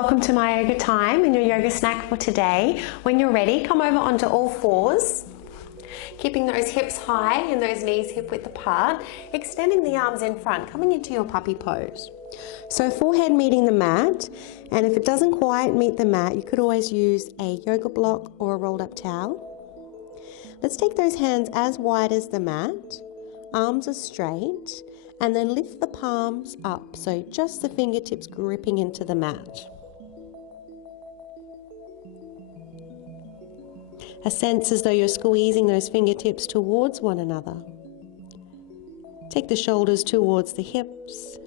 welcome to my yoga time and your yoga snack for today. When you're ready, come over onto all fours, keeping those hips high and those knees hip width apart, extending the arms in front, coming into your puppy pose. So forehead meeting the mat, and if it doesn't quite meet the mat, you could always use a yoga block or a rolled up towel. Let's take those hands as wide as the mat, arms are straight, and then lift the palms up, so just the fingertips gripping into the mat. A sense as though you're squeezing those fingertips towards one another. Take the shoulders towards the hips.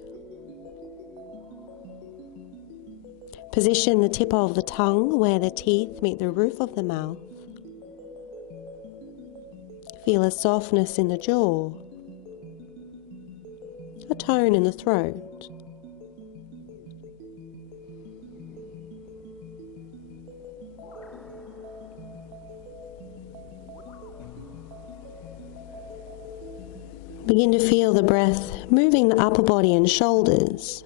Position the tip of the tongue where the teeth meet the roof of the mouth. Feel a softness in the jaw. A tone in the throat. Begin to feel the breath moving the upper body and shoulders.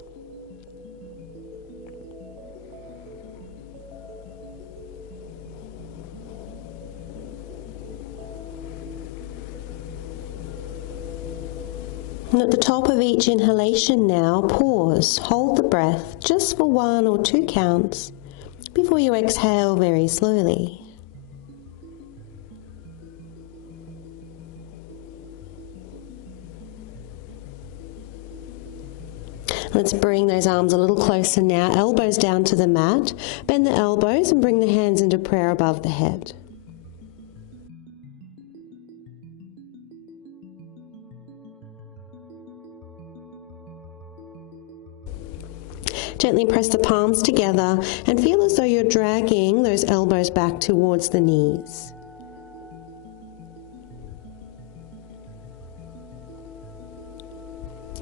And at the top of each inhalation now, pause, hold the breath just for 1 or 2 counts before you exhale very slowly. Let's bring those arms a little closer now, elbows down to the mat, bend the elbows and bring the hands into prayer above the head. Gently press the palms together and feel as though you're dragging those elbows back towards the knees.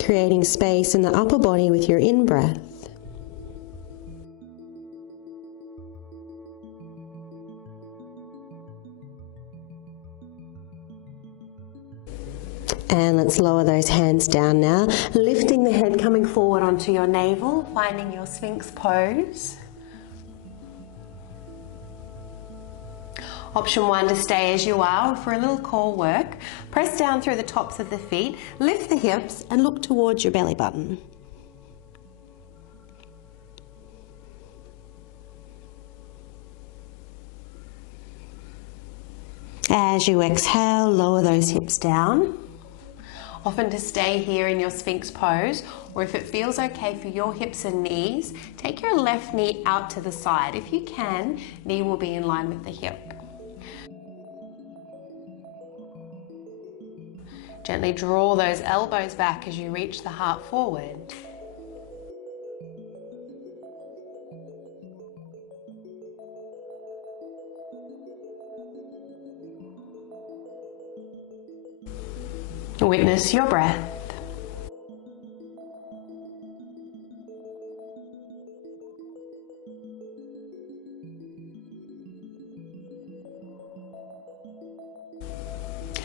Creating space in the upper body with your in-breath. And let's lower those hands down now, lifting the head coming forward onto your navel, finding your Sphinx Pose. Option 1 to stay as you are. For a little core work, press down through the tops of the feet, lift the hips and look towards your belly button. As you exhale, lower those hips down. Often to stay here in your Sphinx Pose, or if it feels okay for your hips and knees, take your left knee out to the side. If you can, knee will be in line with the hip. Gently draw those elbows back as you reach the heart forward. Witness your breath.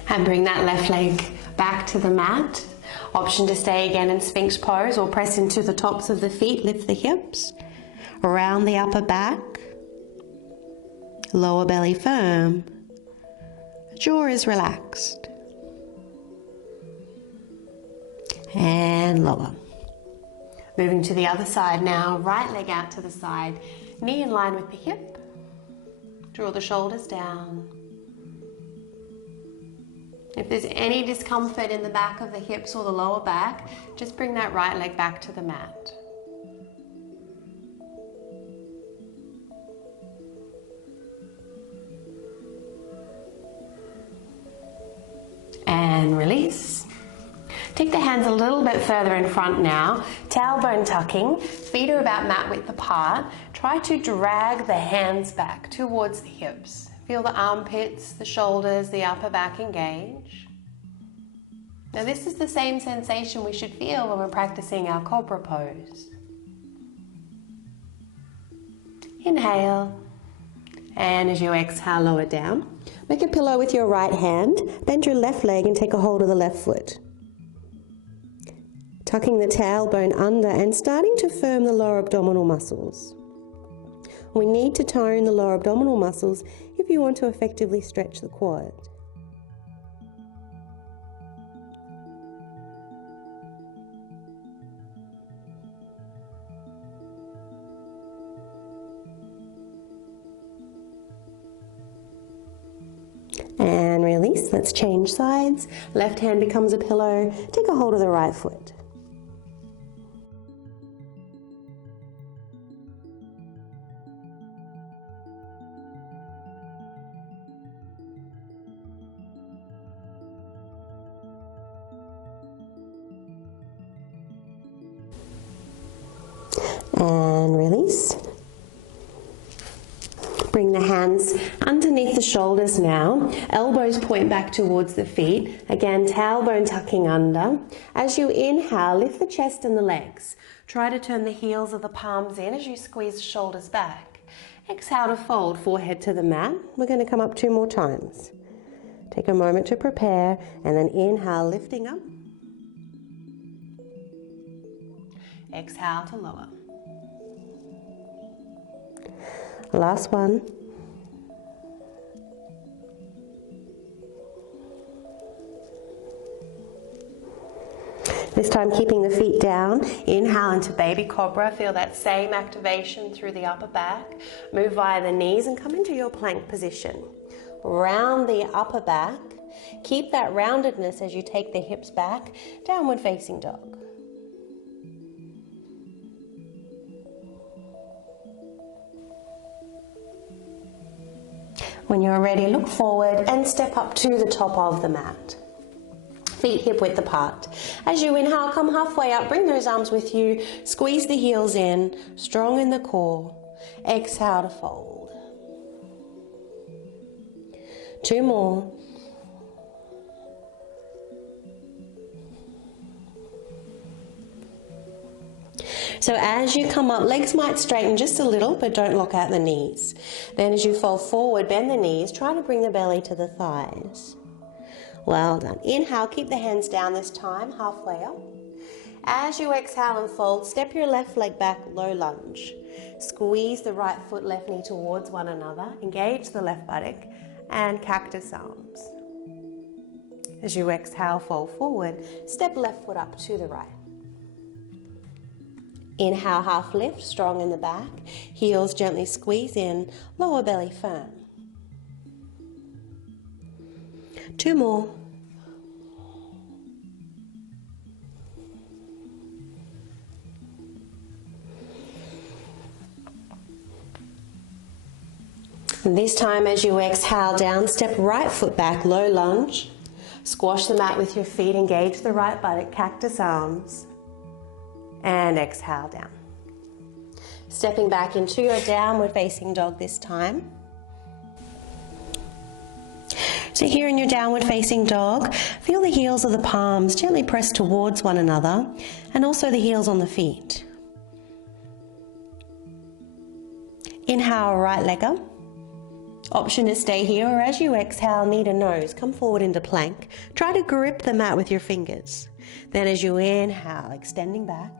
And bring that left leg back to the mat. Option to stay again in Sphinx Pose or press into the tops of the feet, lift the hips, around the upper back, lower belly firm, jaw is relaxed. And lower. Moving to the other side now, right leg out to the side, knee in line with the hip, draw the shoulders down. If there's any discomfort in the back of the hips or the lower back, just bring that right leg back to the mat. And release. Take the hands a little bit further in front now, tailbone tucking, feet are about mat width apart. Try to drag the hands back towards the hips. Feel the armpits, the shoulders, the upper back engage. Now this is the same sensation we should feel when we're practicing our Cobra pose. Inhale, and as you exhale, lower down. Make a pillow with your right hand, bend your left leg and take a hold of the left foot. Tucking the tailbone under and starting to firm the lower abdominal muscles. We need to tone the lower abdominal muscles if you want to effectively stretch the quad. And release. Let's change sides. Left hand becomes a pillow. Take a hold of the right foot. And release. Bring the hands underneath the shoulders now. Elbows point back towards the feet. Again, tailbone tucking under. As you inhale, lift the chest and the legs. Try to turn the heels of the palms in as you squeeze the shoulders back. Exhale to fold, forehead to the mat. We're going to come up 2 more times. Take a moment to prepare and then inhale, lifting up. Exhale to lower. Last one. This time keeping the feet down. Inhale into baby cobra. Feel that same activation through the upper back. Move via the knees and come into your plank position. Round the upper back. Keep that roundedness as you take the hips back. Downward facing dog. When you're ready, look forward and step up to the top of the mat. Feet hip width apart. As you inhale, come halfway up, bring those arms with you, squeeze the heels in, strong in the core. Exhale to fold. 2 more. So as you come up, legs might straighten just a little, but don't lock out the knees. Then as you fold forward, bend the knees, try to bring the belly to the thighs. Well done. Inhale, keep the hands down this time, halfway up. As you exhale and fold, step your left leg back, low lunge. Squeeze the right foot, left knee towards one another. Engage the left buttock and cactus arms. As you exhale, fold forward, step left foot up to the right. Inhale, half lift, strong in the back. Heels gently squeeze in, lower belly firm. 2 more. And this time as you exhale down, step right foot back, low lunge. Squash the mat with your feet, engage the right buttock, cactus arms. And exhale down. Stepping back into your downward facing dog this time. So here in your downward facing dog, feel the heels of the palms gently press towards one another and also the heels on the feet. Inhale, right leg up. Option to stay here, or as you exhale, knee to nose, come forward into plank. Try to grip the mat with your fingers. Then as you inhale, extending back.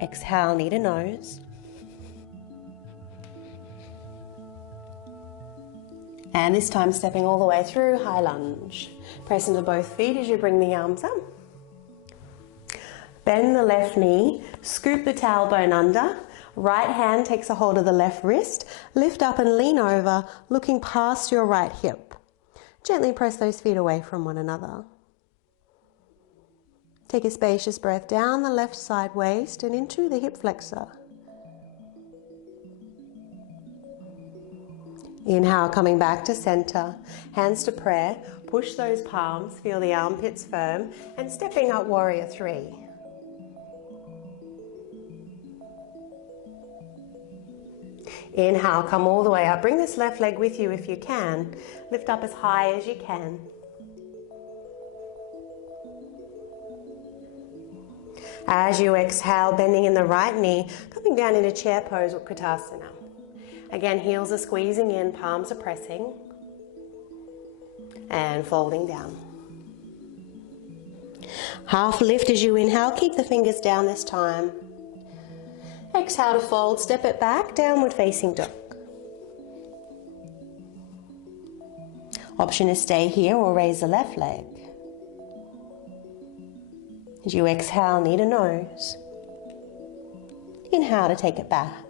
Exhale, knee to nose. And this time stepping all the way through, high lunge. Press into both feet as you bring the arms up. Bend the left knee, scoop the tailbone under. Right hand takes a hold of the left wrist. Lift up and lean over, looking past your right hip. Gently press those feet away from one another. Take a spacious breath down the left side waist and into the hip flexor. Inhale, coming back to center, hands to prayer. Push those palms, feel the armpits firm, and stepping up, warrior 3. Inhale, come all the way up. Bring this left leg with you if you can. Lift up as high as you can. As you exhale, bending in the right knee, coming down into chair pose, Utkatasana. Again, heels are squeezing in, palms are pressing. And folding down. Half lift as you inhale, keep the fingers down this time. Exhale to fold, step it back, downward facing dog. Option to stay here or raise the left leg. As you exhale, knee to nose. Inhale to take it back.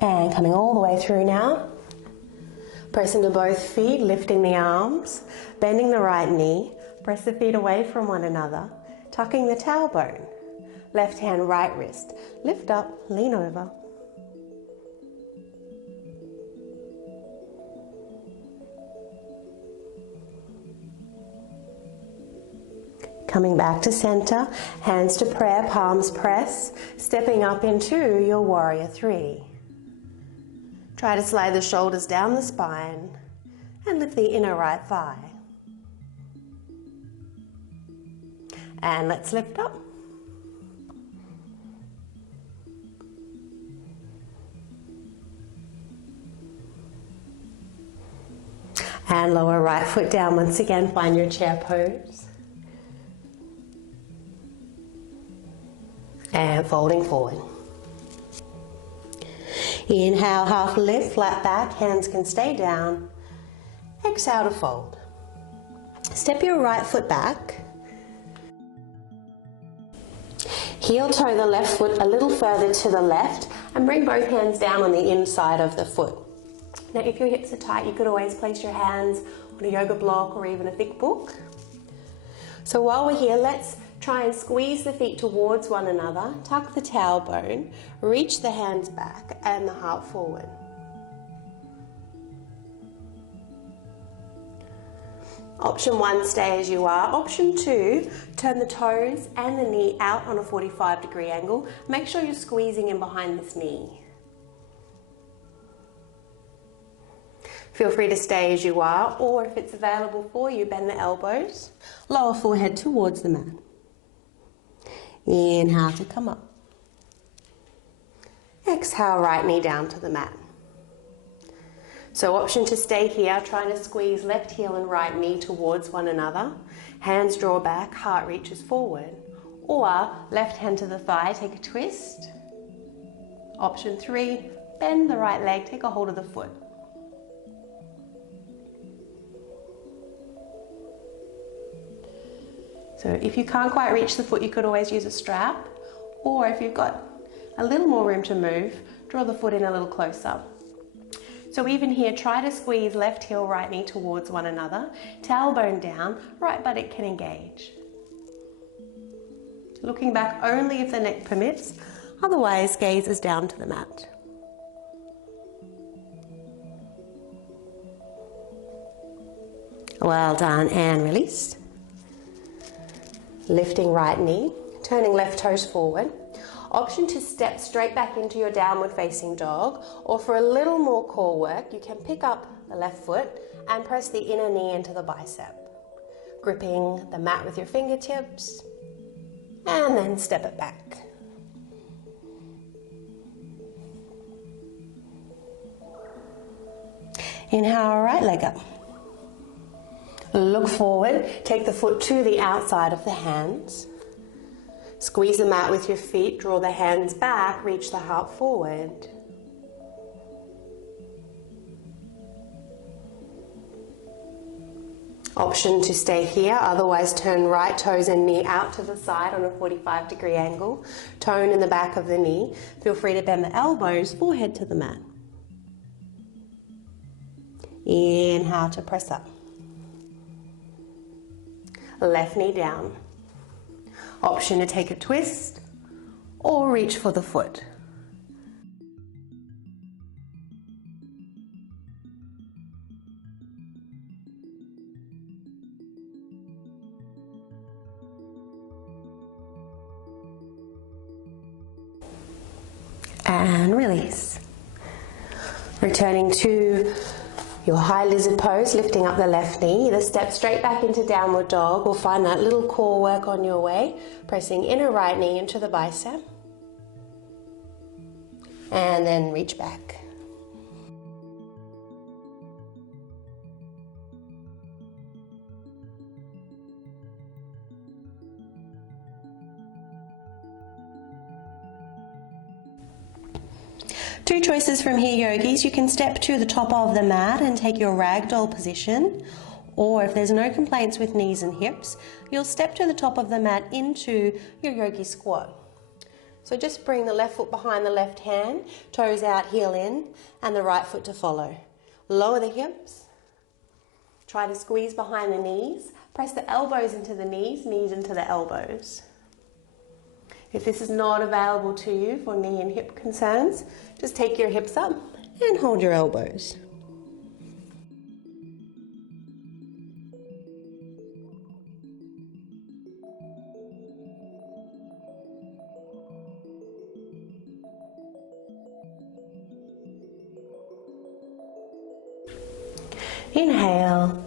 And coming all the way through now. Press into both feet, lifting the arms, bending the right knee. Press the feet away from one another, tucking the tailbone. Left hand, right wrist. Lift up, lean over. Coming back to center, hands to prayer, palms press, stepping up into your warrior three. Try to slide the shoulders down the spine and lift the inner right thigh. And let's lift up. And lower right foot down once again, find your chair pose. And folding forward. Inhale, half lift, flat back, hands can stay down. Exhale to fold. Step your right foot back. Heel toe the left foot a little further to the left and bring both hands down on the inside of the foot. Now if your hips are tight, you could always place your hands on a yoga block or even a thick book. So while we're here, let's try and squeeze the feet towards one another, tuck the tailbone, reach the hands back and the heart forward. Option 1, stay as you are. Option 2, turn the toes and the knee out on a 45-degree angle. Make sure you're squeezing in behind this knee. Feel free to stay as you are, or if it's available for you, bend the elbows, lower forehead towards the mat. Inhale to come up. Exhale, right knee down to the mat. So option to stay here, trying to squeeze left heel and right knee towards one another. Hands draw back, heart reaches forward. Or left hand to the thigh, take a twist. Option 3, bend the right leg, take a hold of the foot. So if you can't quite reach the foot, you could always use a strap, or if you've got a little more room to move, draw the foot in a little closer. So even here, try to squeeze left heel, right knee towards one another, tailbone down, right buttock can engage. Looking back only if the neck permits, otherwise gaze is down to the mat. Well done, and release. Lifting right knee, turning left toes forward. Option to step straight back into your downward facing dog, or for a little more core work, you can pick up the left foot and press the inner knee into the bicep, gripping the mat with your fingertips, and then step it back. Inhale, right leg up. Look forward, take the foot to the outside of the hands. Squeeze the mat with your feet, draw the hands back, reach the heart forward. Option to stay here, otherwise turn right toes and knee out to the side on a 45-degree angle. Tone in the back of the knee. Feel free to bend the elbows, forehead to the mat. Inhale to press up. Left knee down. Option to take a twist or reach for the foot. And release. Returning to your high lizard pose, lifting up the left knee. Either step straight back into downward dog or find that little core work on your way, pressing inner right knee into the bicep. And then reach back. Two choices from here, yogis. You can step to the top of the mat and take your ragdoll position, or if there's no complaints with knees and hips, you'll step to the top of the mat into your yogi squat. So just bring the left foot behind the left hand, toes out, heel in, and the right foot to follow. Lower the hips. Try to squeeze behind the knees. Press the elbows into the knees, knees into the elbows. If this is not available to you for knee and hip concerns, just take your hips up and hold your elbows. Inhale,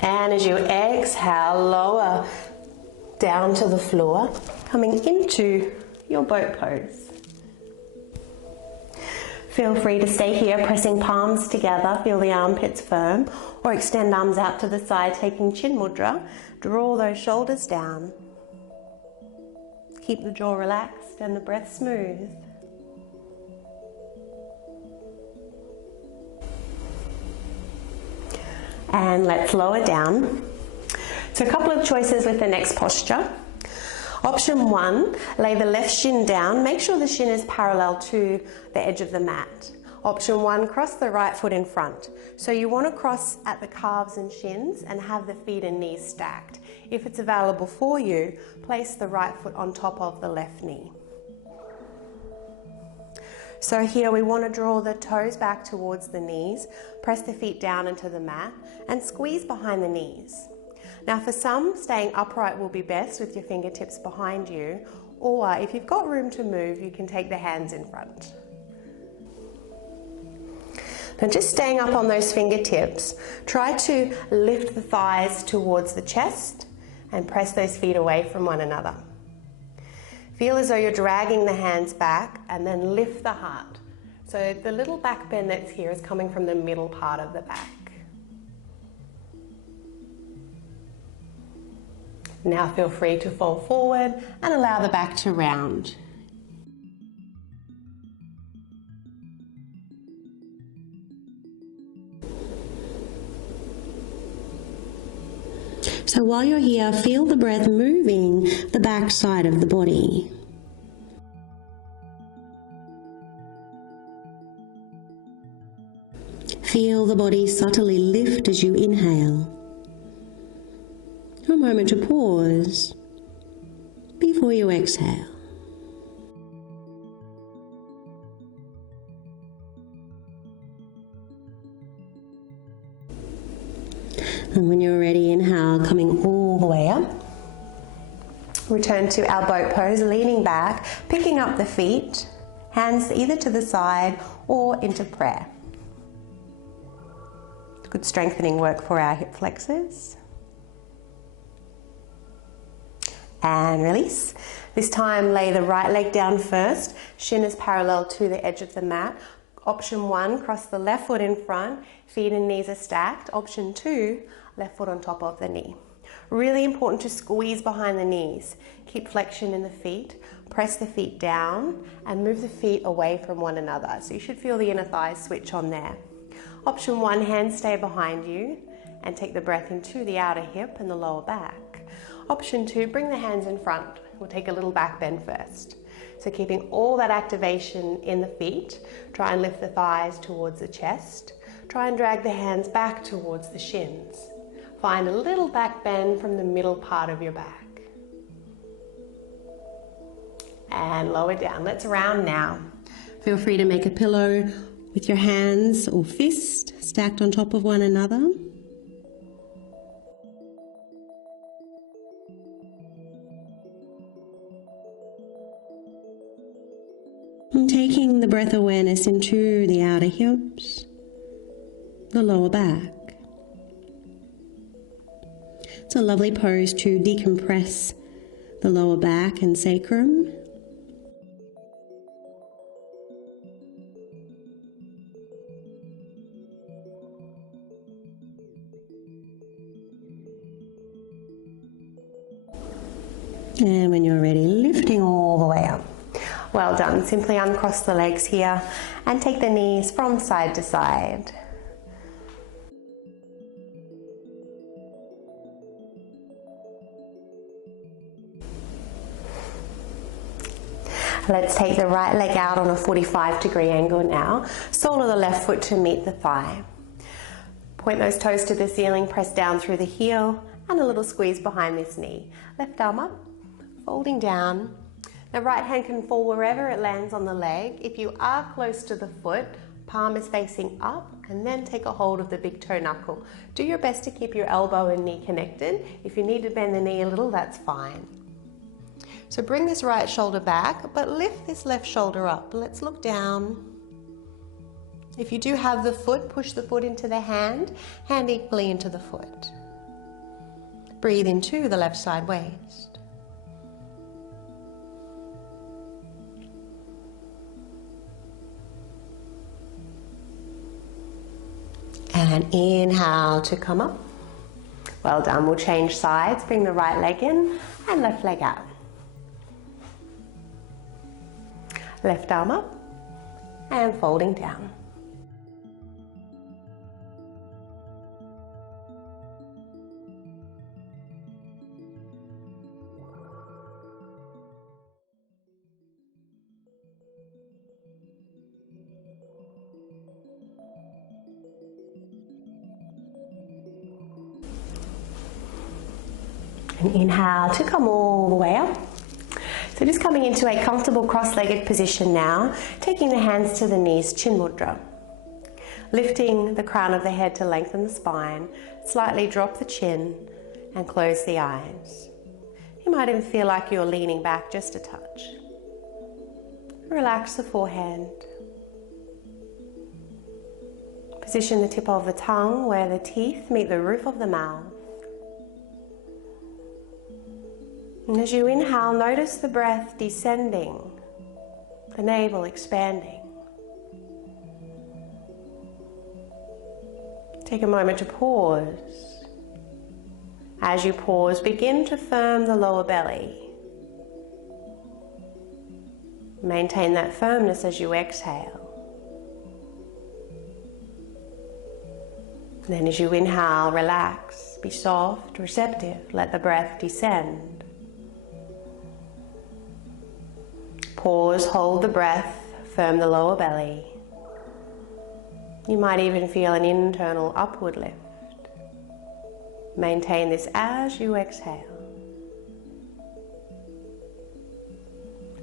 and as you exhale, lower down to the floor, coming into your boat pose. Feel free to stay here, pressing palms together, feel the armpits firm, or extend arms out to the side, taking chin mudra. Draw those shoulders down. Keep the jaw relaxed and the breath smooth. And let's lower down. So a couple of choices with the next posture. Option 1, lay the left shin down. Make sure the shin is parallel to the edge of the mat. Option 1, cross the right foot in front. So you want to cross at the calves and shins and have the feet and knees stacked. If it's available for you, place the right foot on top of the left knee. So here we want to draw the toes back towards the knees, press the feet down into the mat and squeeze behind the knees. Now for some, staying upright will be best with your fingertips behind you, or if you've got room to move, you can take the hands in front. Now just staying up on those fingertips, try to lift the thighs towards the chest and press those feet away from one another. Feel as though you're dragging the hands back and then lift the heart. So the little back bend that's here is coming from the middle part of the back. Now feel free to fall forward and allow the back to round. So while you're here, feel the breath moving the back side of the body. Feel the body subtly lift as you inhale. A moment to pause before you exhale. And when you're ready, inhale, coming all the way up. Return to our boat pose, leaning back, picking up the feet, hands either to the side or into prayer. Good strengthening work for our hip flexors. And release. This time lay the right leg down first, shin is parallel to the edge of the mat. Option 1, cross the left foot in front, feet and knees are stacked. Option 2, left foot on top of the knee. Really important to squeeze behind the knees. Keep flexion in the feet, press the feet down and move the feet away from one another. So you should feel the inner thighs switch on there. Option 1, hands stay behind you and take the breath into the outer hip and the lower back. Option 2, bring the hands in front. We'll take a little back bend first. So keeping all that activation in the feet, try and lift the thighs towards the chest. Try and drag the hands back towards the shins. Find a little back bend from the middle part of your back. And lower down. Let's round now. Feel free to make a pillow with your hands or fist stacked on top of one another. And taking the breath awareness into the outer hips, the lower back. It's a lovely pose to decompress the lower back and sacrum. And when you're ready, lifting all the way up. Well done. Simply uncross the legs here and take the knees from side to side. Let's take the right leg out on a 45-degree angle now. Sole of the left foot to meet the thigh. Point those toes to the ceiling, press down through the heel, and a little squeeze behind this knee. Left arm up, folding down. The right hand can fall wherever it lands on the leg. If you are close to the foot, palm is facing up, and then take a hold of the big toe knuckle. Do your best to keep your elbow and knee connected. If you need to bend the knee a little, that's fine. So bring this right shoulder back, but lift this left shoulder up. Let's look down. If you do have the foot, push the foot into the hand equally into the foot. Breathe into the left side waist. And inhale to come up. Well done. We'll change sides. Bring the right leg in and left leg out. Left arm up and folding down. And inhale to come all the way up. So just coming into a comfortable cross-legged position now, taking the hands to the knees, chin mudra. Lifting the crown of the head to lengthen the spine, slightly drop the chin and close the eyes. You might even feel like you're leaning back just a touch. Relax the forehead. Position the tip of the tongue where the teeth meet the roof of the mouth. And as you inhale, notice the breath descending, the navel expanding. Take a moment to pause. As you pause, begin to firm the lower belly. Maintain that firmness as you exhale. And then as you inhale, relax, be soft, receptive, let the breath descend. Pause, hold the breath, firm the lower belly. You might even feel an internal upward lift. Maintain this as you exhale.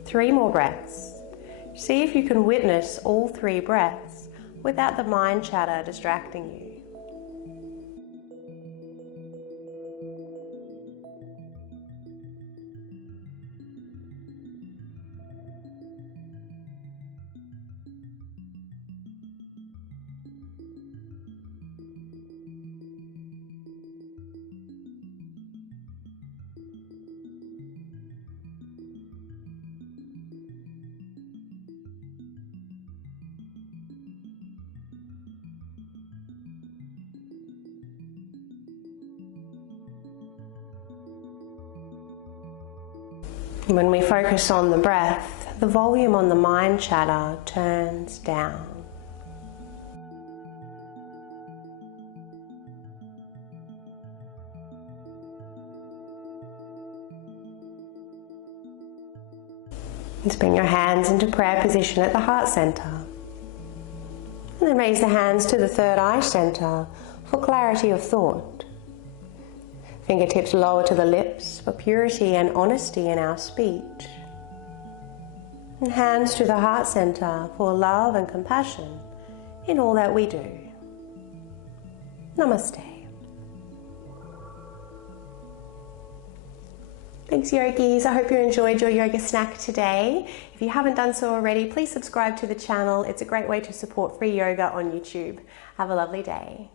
3 more breaths. See if you can witness all 3 breaths without the mind chatter distracting you. When we focus on the breath, the volume on the mind chatter turns down. Let's bring your hands into prayer position at the heart center. And then raise the hands to the third eye center for clarity of thought. Fingertips lower to the lips for purity and honesty in our speech. And hands to the heart center for love and compassion in all that we do. Namaste. Thanks, yogis. I hope you enjoyed your yoga snack today. If you haven't done so already, please subscribe to the channel. It's a great way to support free yoga on YouTube. Have a lovely day.